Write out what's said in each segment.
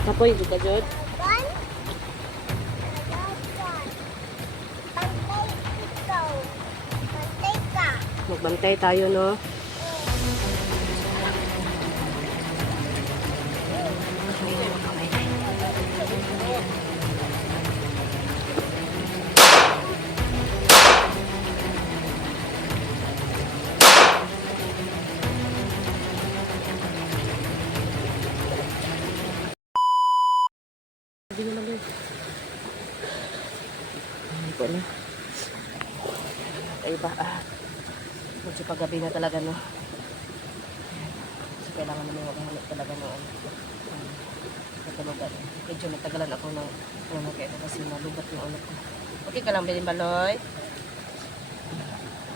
Kapoy, di ka, Jod? Ban? Bantay ikaw. Bantay ka. Magbantay tayo, no? Hindi naman yun. Hindi ko na. Ay ba, medyo paggabi na talaga, no? So, kailangan namin maghanap talaga ng katulugan. Medyo natagalan ako ng kaya kasi nalubat yung anak ko. Okay ka lang, Binimaloy?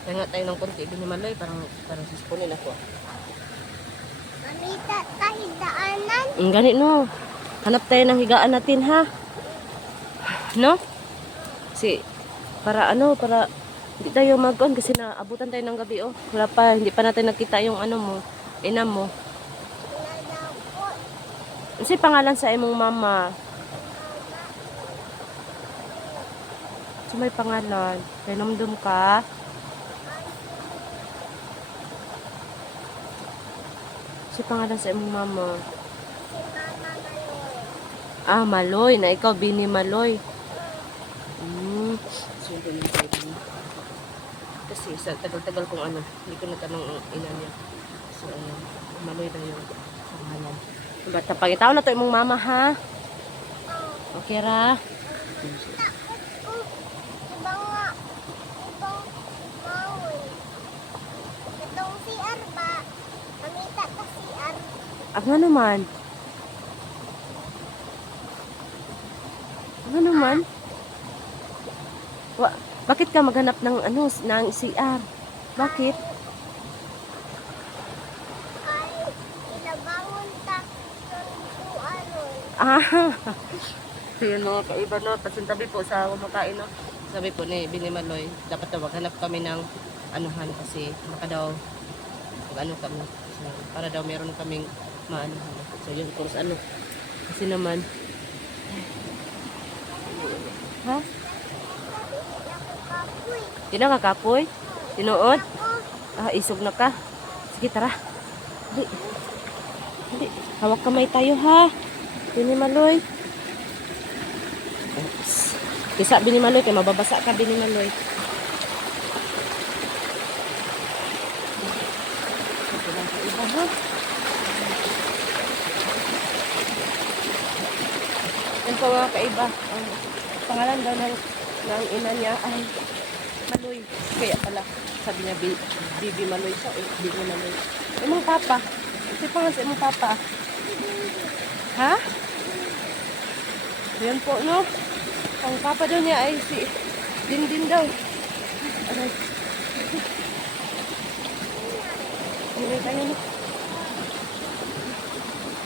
Kaya tayo ng konti, Binimaloy, parang sispunin ako. Mamita tayo daanan. Ganit, no? Hanap tayo ng higaan natin, ha? No? Kasi, para hindi tayo mag-on kasi naabutan tayo ng gabi, oh. Wala pa, hindi pa natin nakita yung inam mo. Pinadapot. Kasi pangalan sa imong mama. So may pangalan. Kainomdom ka. Si pangalan sa imong mama. Si Mama Maloy. Ah, Maloy. Na ikaw, Bini Maloy. So, yun tayo. Kasi sa tagal-tagal kong hindi ko natanong ang ina niya. So, Maloy na yung pangalan. Bata, pangitaw na to imong mama, ha? Okay ra? Ibang mawin. Itong CR ba? Mamita ka CR. Nga naman. Nga naman. Bakit ka maghanap ng ng CR? Bakit? Ay, ilabangon ta. Ah. So yun mga kaiba, no? Pasintabi po sa kumakain, no? Sabi po ni Binimaloy, dapat daw maghanap kami ng anuhan kasi baka daw kami. So, para daw meron kaming maanuhan. So yun, course kasi naman ha? Di na kakapoy? Tinuod? Ah, isog na ka. Sige, tara. Hindi. Hawak kamay tayo, ha? Binimaloy. Oops. Kisa, Binimaloy. Kaya mababasa ka, Binimaloy. Ito lang sa iba, ha? Yan po mga kaiba. Ang pangalan daw ng ina niya ay Maloy. Kaya pala, sabi niya, Bibi Maloy siya. Bibi Maloy. Imong papa. Kasi pa nga sa imong papa. Ha? Yan po, no? Ang papa daw niya ay si Dindin daw. Aray. Aray tayo, no?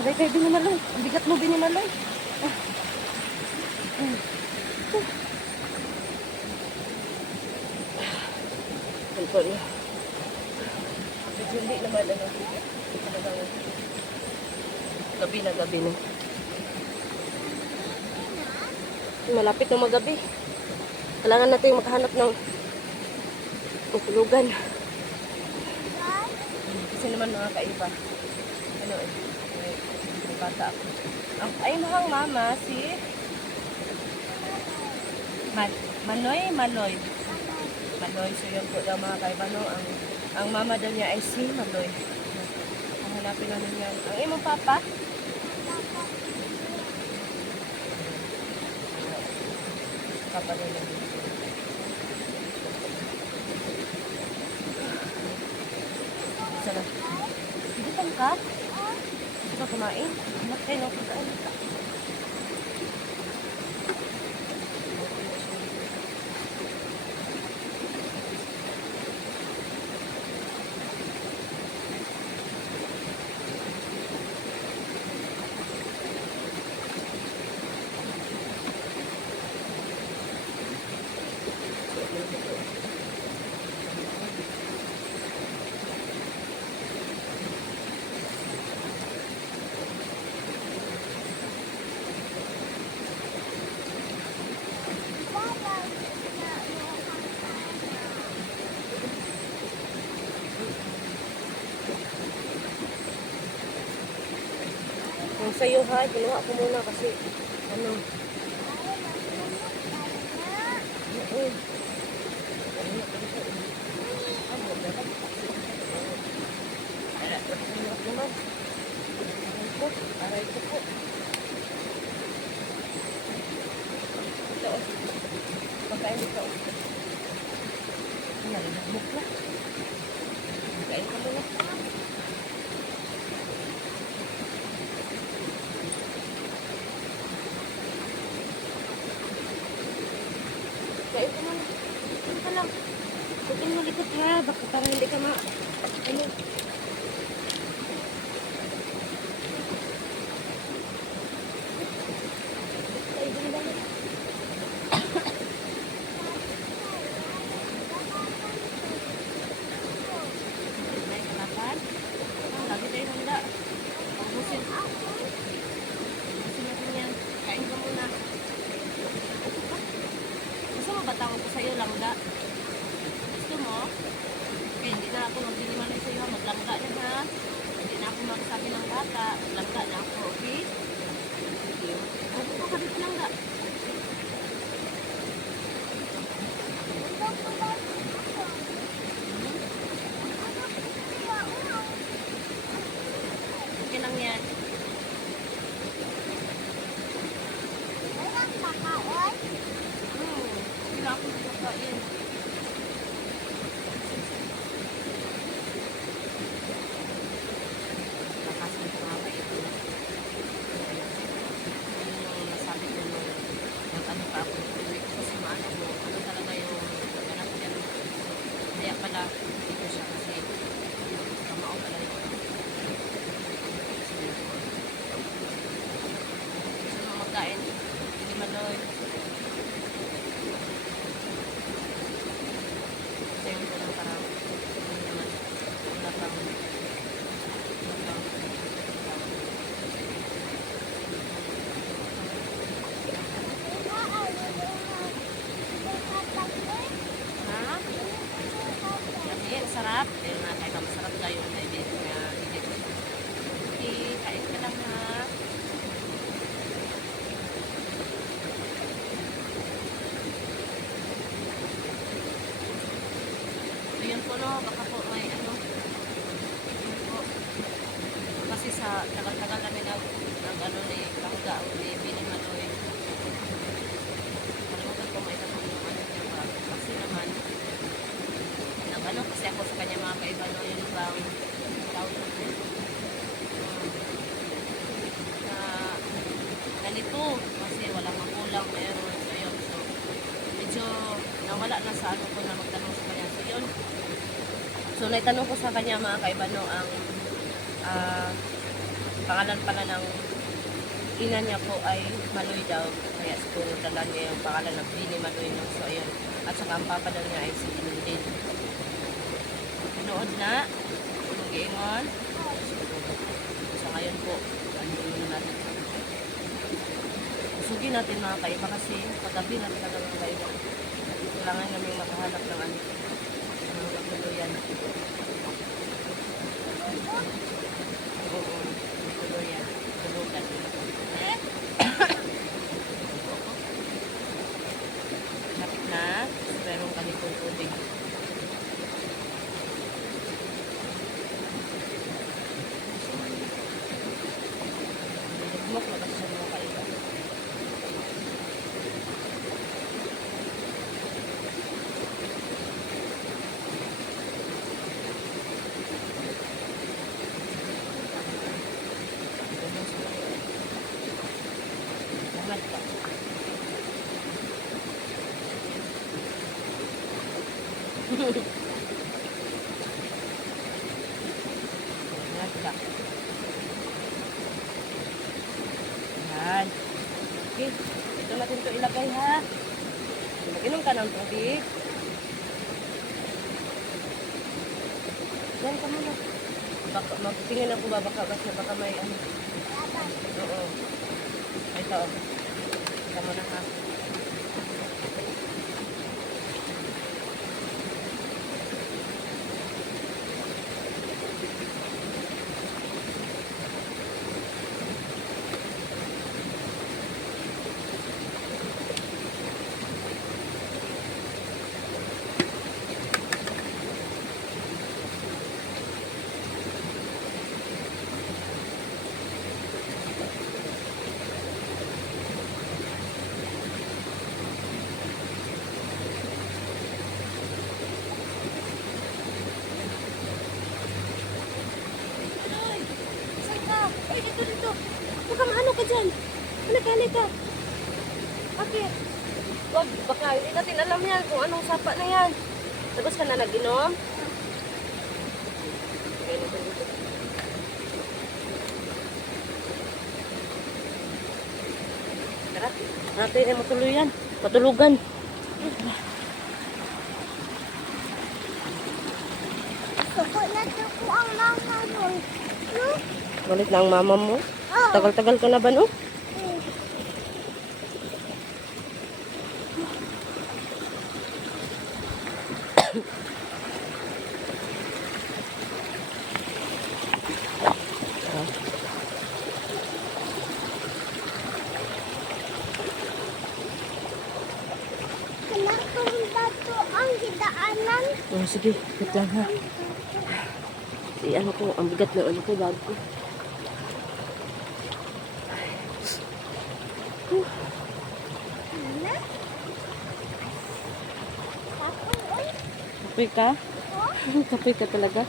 Aray kayo, Binimaloy. Ang bigat mo, Binimaloy. Ito niya. Hindi naman gabi na. Malapit na magabi. Kailangan natin makahanap ng tulugan. Kasi naman mga kaiba. May bata ako. Ay, mahang mama, si Maloy. So yun po daw mga kaiba, no? Ang mama daw niya ay si Maloy. Ang hanapin namin yan. Ang imong papa? Papa daw niya. Sana. Hindi pang ka? Hindi ka kumain? Anak kayo, no? Kumain ka. sa'yo ha. Kinuha ko muna kasi, ano, oo. Ano, ano, dapat. Hirap naman. Aray ko po. Ito, oh. Pagkain dito, oh. Nalilagmok na. Pagkain ka muna. Kain ka muna. Kain ka lang. Huwag kang malikot ha. Baka para hindi ka ma... Ano? Kain din dali. May kalapan. Lagi tayo nanda. Ubusin. Ubusin natin yan. Kain ka muna. Gusto mo batangan ko sa'yo langga? Gusto mo? Okay, hindi na ako magbinimalay sa'yo. Maglangga na ha. Hindi na ako magsabi ng bata. Maglangga na ako, okay? Sige. Ako po kabit langga. Okay lang yan. Okay lang ako magkakain. Lakas ng tumama ito. Yun yung nasabi ko nung nag-ano pa ako. Tuloy ko kasi maano mo. Ano talaga yung anak niya. Kaya pala dito siya kasi kamao pala yung gusto mo magkain. Hindi maloy. Kasi yung ganun parang hindi naman wala pang ha? Yan, sarap. Dahil na kahit masarap tayo na edit nga edit. Okay, kain ka lang ha. So yun po no, baka po may ano. Yun po. Kasi sa tagal-tagal namin nag-ano ni Langga o ni Bini Maloy. Kalimutan ko may tatong yung ano niya ba. Kasi naman, nag-ano kasi ako sa kanya mga kaiba no, yun bang tawag ko. Na ganito kasi walang magulang meron. So yun, so medyo nawala na sa ano ko na magtanong sa kanya. So yun, so naitanong ko sa kanya mga kaiba no, ang pangalan pala ng ina niya po ay Maloy daw. Kaya siguro dala niya yung pangalan ng Bini Maloy no. So ayun, at saka ang papa daw niya ay si Inundin. Pinood na mag-iingon. So ngayon po, ano muna natin. Usugin natin mga kaiba kasi paggabi na talaga mga kaiba. Kailangan namin makahanap ng ano, ng tuluyan. Oo, tuluyan. Tulugan. Lapit na. Merong ganitong tubig. Nilugmok na kasi sa mga kaiba. Hangat ka. Hangat ka. Yan. Okay. Ito natin ito ilagay ha. Mag-inom ka ng tubig. Yan ka muna. Baka, magtingin ako ba baka may ano. Oo. Ito. Ito muna ha. Halika, halika. Bakit? Wag, baka hindi natin alam yan kung anong sapa na yan. Tapos ka na nag-inom? Okay, natin dito. Tara, natin ay matuloy yan. Matulugan. Suko na suko ang mama mo. No? Balik na ang mama mo. Oh. Tagal-tagal ka na ba, no? Kenapa bato ang hidaanan? Oh, sige, wait lang ha. Ano ko, ang bigat na ano ko, bag ko. Ano? Tapos, uy. Kapoy ka? Oh, Kapoy ka talaga?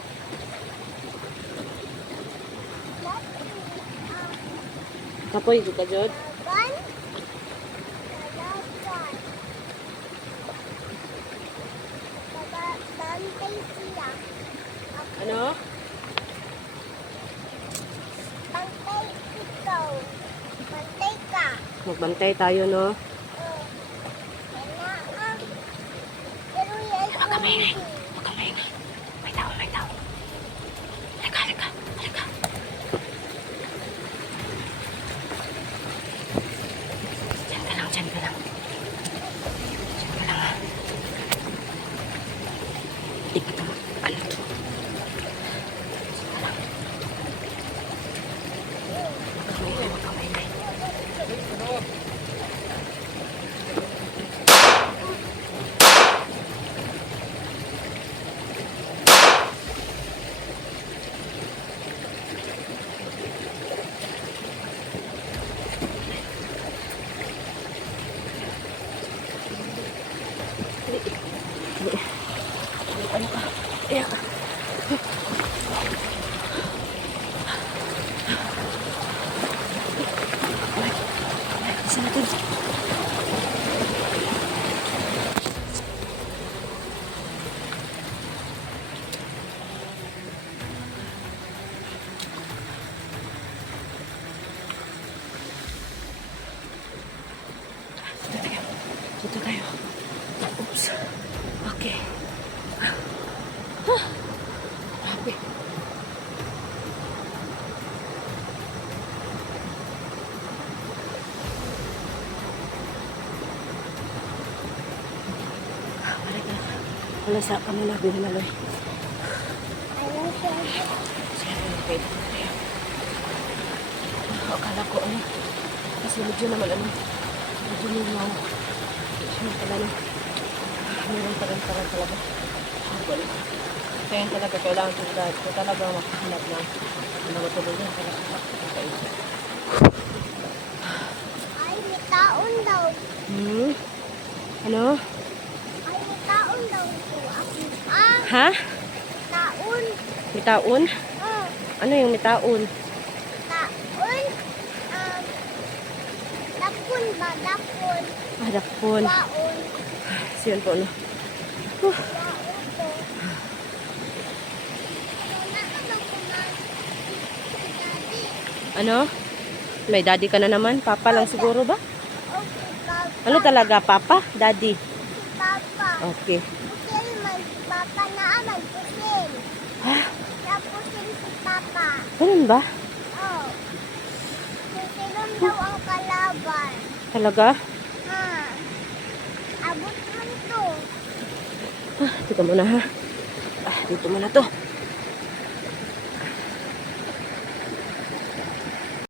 Kapoy ka, Jod? laban. Laban. Bantay siya. Ano? Bantay ikaw. Bantay ka. Magbantay tayo, no? Oh. Kailangan. Pero yan hindi. Huwag ka maingay. May tao, may tao. Halika, halika, halika. Diyan ka lang, diyan ka lang. Diyan ka lang, ha? Hindi ka tama. Ano to? Diyan ka lang. Huwag ka maingay, huwag ka maingay. Ano ka? Ayan. Isa natin. Dito tayo. Oops. Okay. Grabe. Wala sa kami na binaloy. Ayaw siya. Sige, okay. Akala ko ano. Kasi medyo naman ano. Medyo nilaw. Ano pala no. Meron pa rin talaga. Wala. Kaya talaga kailangan ko talaga makahanap ng ano matulog yan. Talaga makaisip. Ay, may taon daw. Hmm? Ano? Ay, may taon daw ito. Ah, Ha? taon. May taon? Oh, Ano yung may taon? taon. Dapon ba? Dapon. Ah, dakpon. Baon. Siyan po, ano? Baon to. Wala ka bang kumain? Daddy. Ano? May daddy ka na naman? Papa lang siguro ba? Okay, Papa. Ano talaga? Papa? Daddy? Papa. Okay. Pusil man si Papa na aman. Pusil. Ha? Napusil si Papa. Ganun ba? Oh. Pusilon daw ang kalaban. Talaga? Ha. Abot man to. Dito muna ha. Dito muna to.